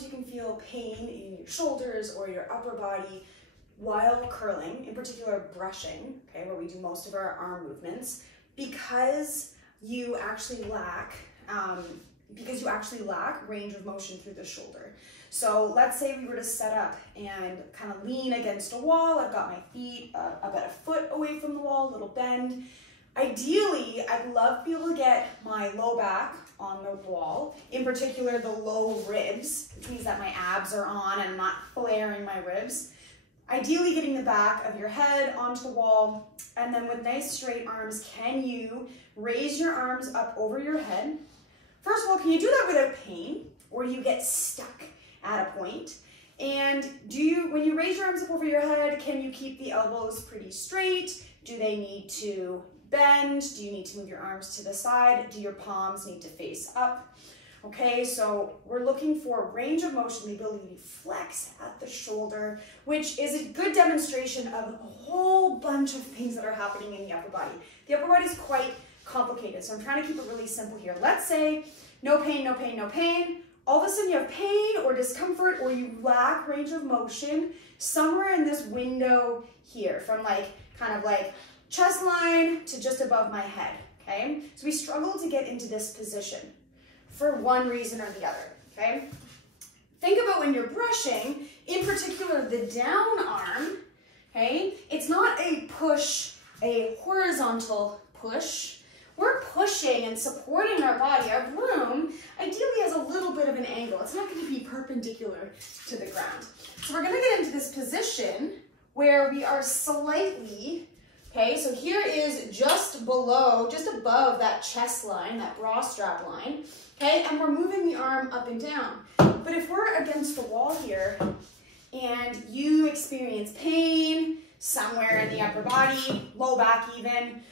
you can feel pain in your shoulders or your upper body while curling, in particular brushing, okay, where we do most of our arm movements, because you actually lack range of motion through the shoulder. So let's say we were to set up and kind of lean against a wall. I've got my feet about a foot away from the wall, a little bend. Ideally, I'd love to be able to get my low back on the wall, in particular the low ribs, which means that my abs are on and I'm not flaring my ribs. Ideally, getting the back of your head onto the wall, and then with nice straight arms, can you raise your arms up over your head? First of all, can you do that without pain, or do you get stuck at a point? And when you raise your arms up over your head, can you keep the elbows pretty straight? Do they need to bend? Do you need to move your arms to the side? Do your palms need to face up? Okay, so we're looking for range of motion, the ability to flex at the shoulder, which is a good demonstration of a whole bunch of things that are happening in the upper body. The upper body is quite complicated, so I'm trying to keep it really simple here. Let's say no pain, no pain, no pain. All of a sudden you have pain or discomfort, or you lack range of motion somewhere in this window here, from kind of like chest line to just above my head, okay? So we struggle to get into this position for one reason or the other, okay? Think about when you're brushing, in particular the down arm, okay? It's not a push, a horizontal push. We're pushing and supporting our body. Our broom ideally has a little bit of an angle. It's not going to be perpendicular to the ground. So we're going to get into this position where we are slightly, okay, so here is just above that chest line, that bra strap line, okay, and we're moving the arm up and down. But if we're against the wall here and you experience pain somewhere in the upper body, low back even,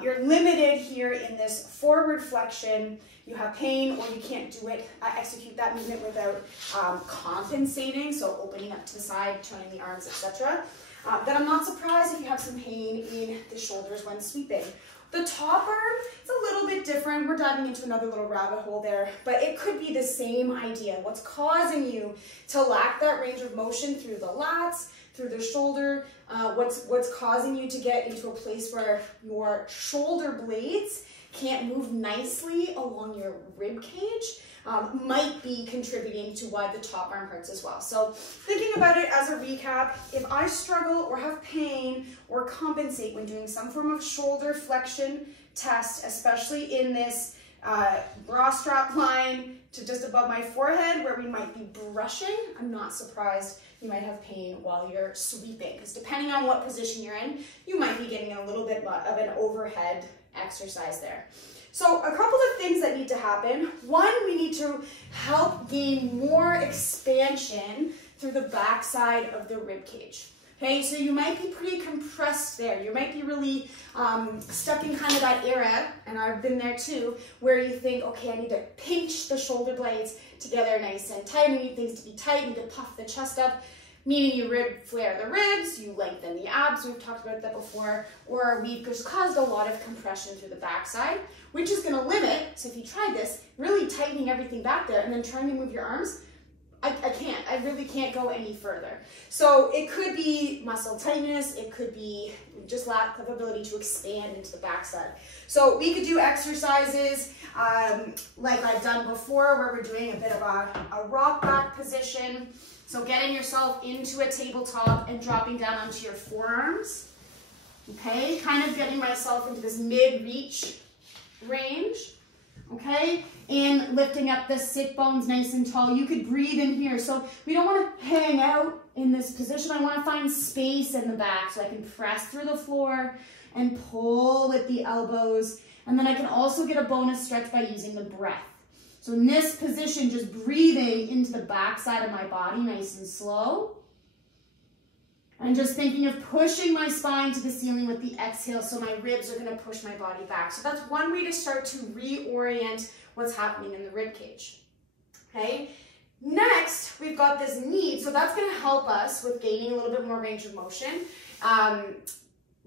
you're limited here in this forward flexion, you have pain or you can't do it, execute that movement without compensating, so opening up to the side, turning the arms, etc. Then I'm not surprised if you have some pain in the shoulders when sweeping. The top arm, it's a little bit different. We're diving into another little rabbit hole there, but it could be the same idea. What's causing you to lack that range of motion through the lats, through the shoulder, what's causing you to get into a place where your shoulder blades can't move nicely along your rib cage, might be contributing to why the top arm hurts as well. So thinking about it as a recap, if I struggle or have pain or compensate when doing some form of shoulder flexion test, especially in this bra strap line to just above my forehead where we might be brushing, I'm not surprised you might have pain while you're sweeping, because depending on what position you're in, you might be getting a little bit of an overhead exercise there. So a couple of things that need to happen. One, we need to help gain more expansion through the backside of the rib cage. Okay, so you might be pretty compressed there. You might be really stuck in kind of that era, and I've been there too, where you think, okay, I need to pinch the shoulder blades together nice and tight. I need things to be tight. I need to puff the chest up, meaning you flare the ribs, you lengthen the abs. We've talked about that before. Or we've just caused a lot of compression through the backside, which is going to limit, so if you try this, really tightening everything back there and then trying to move your arms, I really can't go any further. So it could be muscle tightness, it could be just lack of ability to expand into the backside. So we could do exercises like I've done before, where we're doing a bit of a rock back position. So getting yourself into a tabletop and dropping down onto your forearms. Okay, kind of getting myself into this mid-reach range. Okay, and lifting up the sit bones nice and tall. You could breathe in here. So we don't want to hang out in this position. I want to find space in the back so I can press through the floor and pull with the elbows. And then I can also get a bonus stretch by using the breath. So in this position, just breathing into the back side of my body, nice and slow. And just thinking of pushing my spine to the ceiling with the exhale, so my ribs are going to push my body back. So that's one way to start to reorient what's happening in the rib cage. Okay. Next, we've got this knee. So that's going to help us with gaining a little bit more range of motion.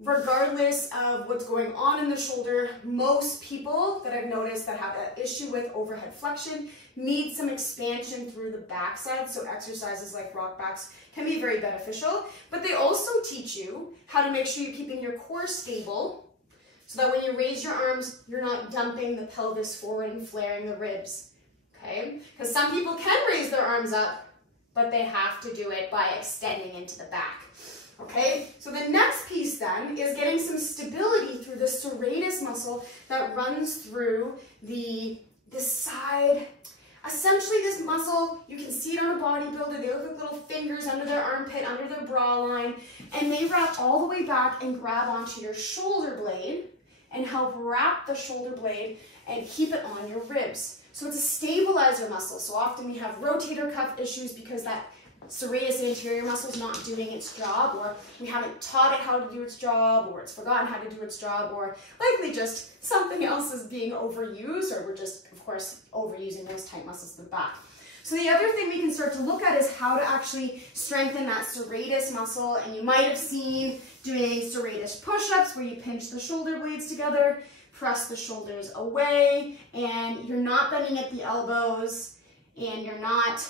regardless of what's going on in the shoulder, most people that I've noticed that have an issue with overhead flexion need some expansion through the backside. So exercises like rock backs can be very beneficial, but they also teach you how to make sure you're keeping your core stable so that when you raise your arms, you're not dumping the pelvis forward and flaring the ribs, okay? Because some people can raise their arms up, but they have to do it by extending into the back. Okay, so the next piece then is getting some stability through the serratus muscle that runs through the side. Essentially this muscle, you can see it on a bodybuilder, they look like little fingers under their armpit, under their bra line, and they wrap all the way back and grab onto your shoulder blade and help wrap the shoulder blade and keep it on your ribs. So it's a stabilizer muscle. So often we have rotator cuff issues because that serratus anterior muscle is not doing its job, or we haven't taught it how to do its job, or it's forgotten how to do its job, or likely just something else is being overused, or we're just, of course, overusing those tight muscles in the back. So the other thing we can start to look at is how to actually strengthen that serratus muscle, and you might have seen doing serratus push-ups where you pinch the shoulder blades together, press the shoulders away, and you're not bending at the elbows, and you're not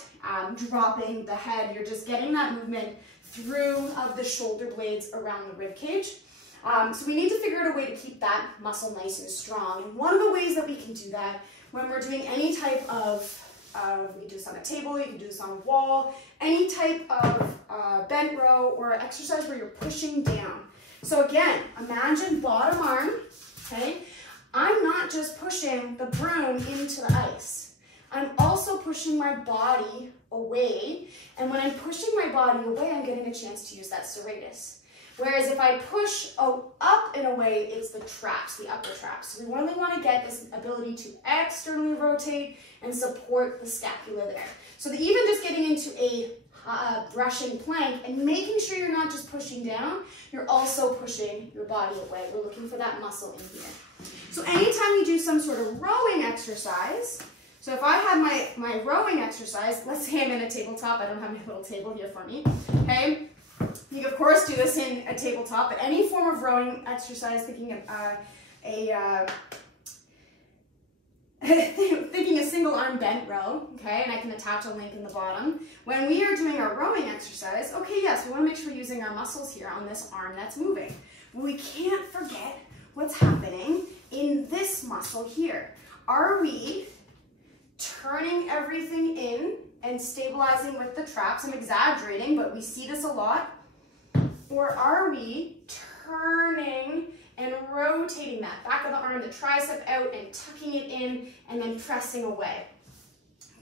dropping the head. You're just getting that movement through of the shoulder blades around the rib cage. So we need to figure out a way to keep that muscle nice and strong. And one of the ways that we can do that when we're doing any type of, we can do this on a table, you can do this on a wall, any type of bent row or exercise where you're pushing down. So again, imagine bottom arm, okay? I'm not just pushing the broom into the ice. I'm also pushing my body away, and when I'm pushing my body away, I'm getting a chance to use that serratus. Whereas if I push up and away, it's the traps, the upper traps. So we really want to get this ability to externally rotate and support the scapula there. So that even just getting into a brushing plank and making sure you're not just pushing down, you're also pushing your body away. We're looking for that muscle in here. So anytime you do some sort of rowing exercise, so if I had my rowing exercise, let's say I'm in a tabletop, I don't have my little table here for me, okay? You can of course do this in a tabletop, but any form of rowing exercise, thinking of thinking a single arm bent row, okay, and I can attach a link in the bottom. When we are doing our rowing exercise, okay, yes, we want to make sure we're using our muscles here on this arm that's moving. But we can't forget what's happening in this muscle here. Are we turning everything in and stabilizing with the traps? I'm exaggerating, but we see this a lot. Or are we turning and rotating that back of the arm, the tricep out, and tucking it in and then pressing away?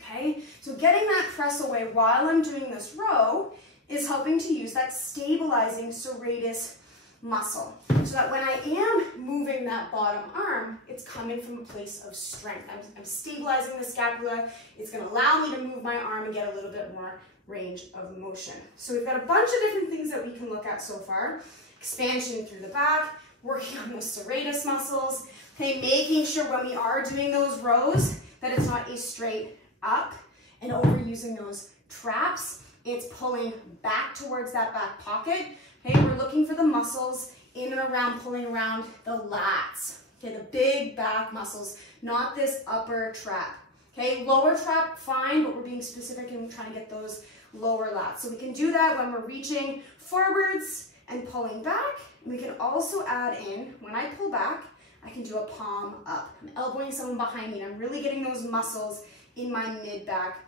Okay, so getting that press away while I'm doing this row is helping to use that stabilizing serratus muscle, so that when I am moving that bottom arm, it's coming from a place of strength. I'm stabilizing the scapula. It's going to allow me to move my arm and get a little bit more range of motion. So we've got a bunch of different things that we can look at so far. Expansion through the back, working on those serratus muscles, okay, making sure when we are doing those rows that it's not a straight up and overusing those traps. It's pulling back towards that back pocket. Okay, we're looking for the muscles in and around, pulling around the lats. Okay, the big back muscles, not this upper trap. Okay, lower trap, fine, but we're being specific and trying to get those lower lats. So we can do that when we're reaching forwards and pulling back. And we can also add in, when I pull back, I can do a palm up. I'm elbowing someone behind me, and I'm really getting those muscles in my mid-back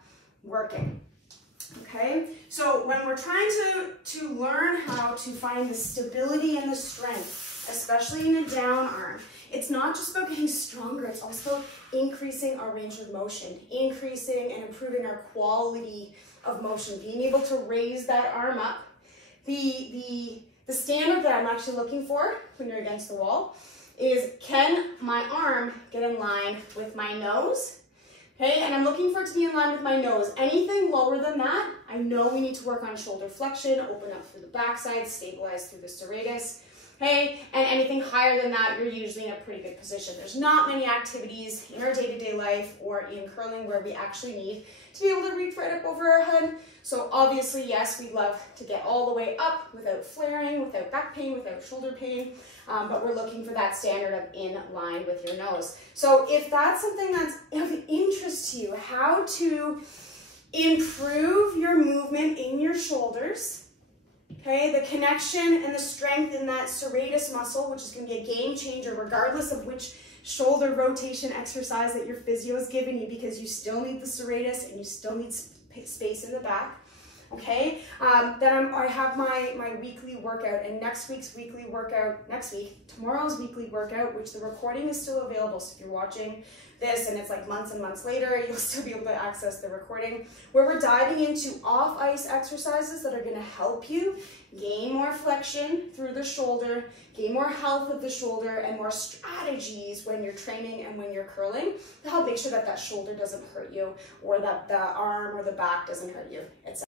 working. Okay, so when we're trying to learn how to find the stability and the strength, especially in a down arm, it's not just about getting stronger, it's also increasing our range of motion, increasing and improving our quality of motion, being able to raise that arm up. The standard that I'm actually looking for when you're against the wall is, can my arm get in line with my nose? Okay, and I'm looking for it to be in line with my nose. Anything lower than that, I know we need to work on shoulder flexion, open up through the backside, stabilize through the serratus. Okay, and anything higher than that, you're usually in a pretty good position. There's not many activities in our day-to-day life or in curling where we actually need to be able to reach right up over our head. So obviously, yes, we'd love to get all the way up without flaring, without back pain, without shoulder pain, but we're looking for that standard of in line with your nose. So if that's something that's of interest to you, how to improve your movement in your shoulders, okay, the connection and the strength in that serratus muscle, which is going to be a game changer regardless of which shoulder rotation exercise that your physio is giving you, because you still need the serratus and you still need space in the back. Okay, then I have my weekly workout, and tomorrow's weekly workout, which the recording is still available. So if you're watching this and it's like months and months later, you'll still be able to access the recording, where we're diving into off-ice exercises that are going to help you gain more flexion through the shoulder, gain more health of the shoulder, and more strategies when you're training and when you're curling to help make sure that that shoulder doesn't hurt you, or that the arm or the back doesn't hurt you, etc.